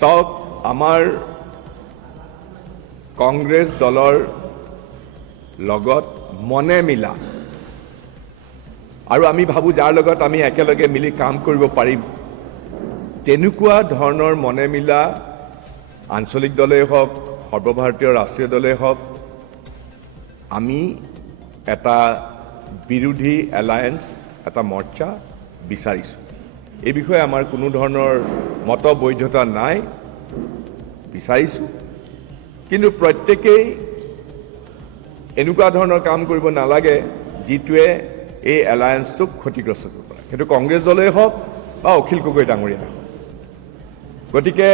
চাওক, আমাৰ কংগ্ৰেছ দলৰ লগত মনে মিলা আৰু আমি ভাবোঁ যাৰ লগত আমি একেলগে মিলি কাম কৰিব পাৰিম, তেনেকুৱা ধৰণৰ মনে মিলা আঞ্চলিক দলেই হওক, সৰ্বভাৰতীয় ৰাষ্ট্ৰীয় দলেই হওক, আমি এটা বিৰোধী এলায়েন্স, এটা মৰ্চা বিচাৰিছোঁ। এই বিষয়ে আমাৰ কোনো ধৰণৰ মতবৈধতা নাই, বিচাৰিছোঁ। কিন্তু প্ৰত্যেকেই এনেকুৱা ধৰণৰ কাম কৰিব নালাগে যিটোৱে এই এলায়েন্সটোক ক্ষতিগ্ৰস্ত কৰিব পাৰে, সেইটো কংগ্ৰেছ দলেই হওক বা অখিল গগৈ ডাঙৰীয়াই হওক। গতিকে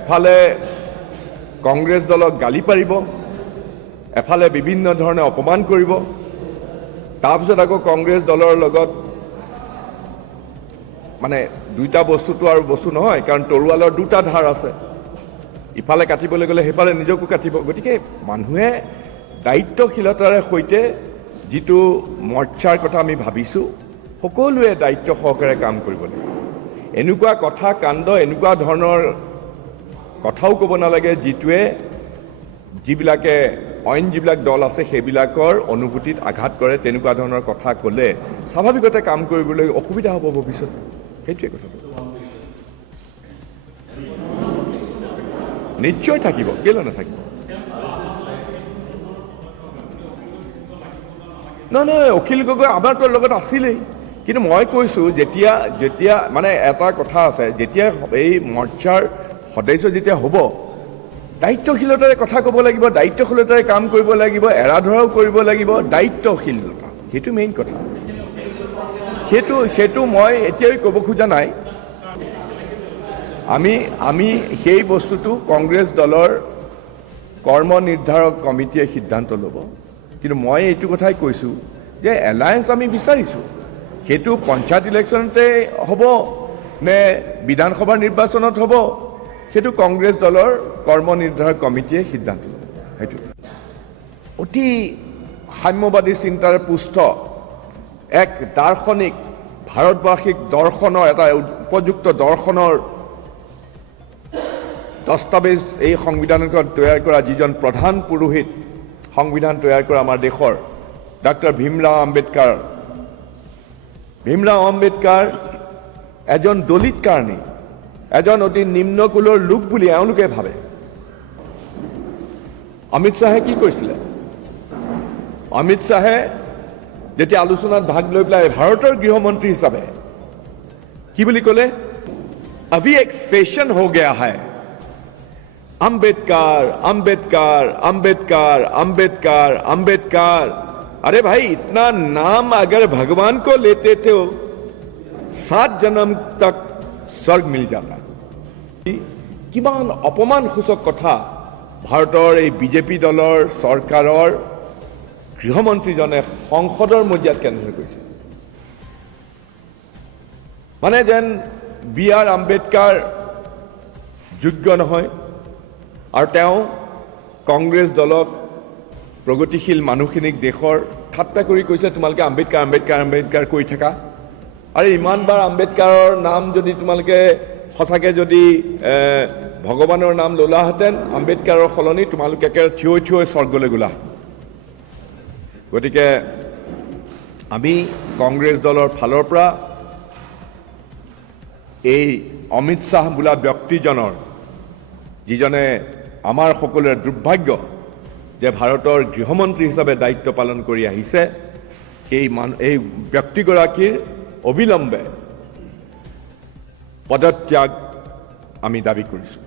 এফালে কংগ্ৰেছ দলক গালি পাৰিব, এফালে বিভিন্ন ধৰণে অপমান কৰিব, তাৰপিছত আকৌ কংগ্ৰেছ দলৰ লগত মানে দুইটা বস্তুটো আৰু বস্তু নহয়, কাৰণ তৰোৱালৰ দুটা ধাৰ আছে, ইফালে কাটিবলৈ গ'লে সেইফালে নিজকো কাটিব। গতিকে মানুহে দায়িত্বশীলতাৰে সৈতে যিটো মৰ্চাৰ কথা আমি ভাবিছোঁ, সকলোৱে দায়িত্ব সহকাৰে কাম কৰিব লাগিব। এনেকুৱা কথা কাণ্ড, এনেকুৱা ধৰণৰ কথাও ক'ব নালাগে যিটোৱে যিবিলাকে অইন যিবিলাক দল আছে সেইবিলাকৰ অনুভূতিত আঘাত কৰে। তেনেকুৱা ধৰণৰ কথা ক'লে স্বাভাৱিকতে কাম কৰিবলৈ অসুবিধা হ'ব ভৱিষ্যতে, সেইটোৱে কথাটো। নিশ্চয় থাকিব, কেলৈ নাথাকিব? নহয়, অখিল গগৈ আমাৰতো লগত আছিলেই, কিন্তু মই কৈছোঁ যেতিয়া মানে এটা কথা আছে, যেতিয়া এই মৰ্চাৰ সদস্য যেতিয়া হ'ব, দায়িত্বশীলতাৰে কথা ক'ব লাগিব, দায়িত্বশীলতাৰে কাম কৰিব লাগিব, এৰা ধৰাও কৰিব লাগিব, দায়িত্বশীলতা, সেইটো মেইন কথা। সেইটো মই এতিয়াই ক'ব খোজা নাই। আমি সেই বস্তুটো কংগ্ৰেছ দলৰ কৰ্ম নিৰ্ধাৰক কমিটিয়ে সিদ্ধান্ত ল'ব। কিন্তু মই এইটো কথাই কৈছোঁ যে এলায়েন্স আমি বিচাৰিছোঁ, সেইটো পঞ্চায়ত ইলেকশ্যনতে হ'ব নে বিধানসভাৰ নিৰ্বাচনত হ'ব, সেইটো কংগ্ৰেছ দলৰ কৰ্ম নিৰ্ধাৰক কমিটিয়ে সিদ্ধান্ত ল'ব। সেইটো অতি সাম্যবাদী চিন্তাৰে পুষ্ট এক দাৰ্শনিক, ভাৰতবাসীক দৰ্শনৰ এটা উপযুক্ত দৰ্শনৰ দস্তাবেজ এই সংবিধানখন তৈয়াৰ কৰা যিজন প্ৰধান পুৰোহিত, সংবিধান তৈয়াৰ কৰা আমাৰ দেশৰ ডক্টৰ ভীমৰাও আম্বেদকাৰ। ভীমৰাও আম্বেদকাৰ এজন দলিত কাৰণী, এজন অতি নিম্নকুলৰ লোক বুলি এওঁলোকে ভাবে। অমিত শ্বাহে কি কৈছিলে? অমিত শ্বাহে যেতিয়া আলোচনাত ভাগ লৈ পেলাই ভাৰতৰ গৃহমন্ত্ৰী হিচাপে কি বুলি ক'লে? अभी एक फैशन हो गया है, अंबेडकर अंबेडकर अंबेडकर अंबेडकर अंबेडकर। अरे भाई, इतना नाम अगर भगवान को लेते थे 7 जन्म तक स्वर्ग मिल जाता। किमान अपमानसूचक कथा ভাৰতৰ এই বিজেপি দলৰ চৰকাৰৰ গৃহমন্ত্ৰীজনে সংসদৰ মজিয়াত কেনেদৰে কৈছে, মানে যেন বি.আৰ. আম্বেদকাৰ যোগ্য নহয় আৰু তেওঁ কংগ্ৰেছ দলক, প্ৰগতিশীল মানুহখিনিক দেশৰ ঠাট্টা কৰি কৈছে তোমালোকে আম্বেদকাৰ আম্বেদকাৰ আম্বেদকাৰ কৈ থাকা। আৰু ইমানবাৰ আম্বেদকাৰৰ নাম যদি তোমালোকে সঁচাকৈ যদি ভগৱানৰ নাম ল'লাহেঁতেন, আম্বেদকাৰৰ সলনি তোমালোকে একেবাৰে থিয় থিয় স্বৰ্গলৈ গ'লা। গতিকে আমি কংগ্ৰেছ দলৰ ফালৰ পৰা এই অমিত শ্বাহ বোলা ব্যক্তিজনৰ, যিজনে আমাৰ সকলোৰে দুৰ্ভাগ্য যে ভাৰতৰ গৃহমন্ত্ৰী হিচাপে দায়িত্ব পালন কৰি আহিছে, এই ব্যক্তিগৰাকীৰ অবিলম্বে পদত্যাগ আমি দাবী কৰিছোঁ।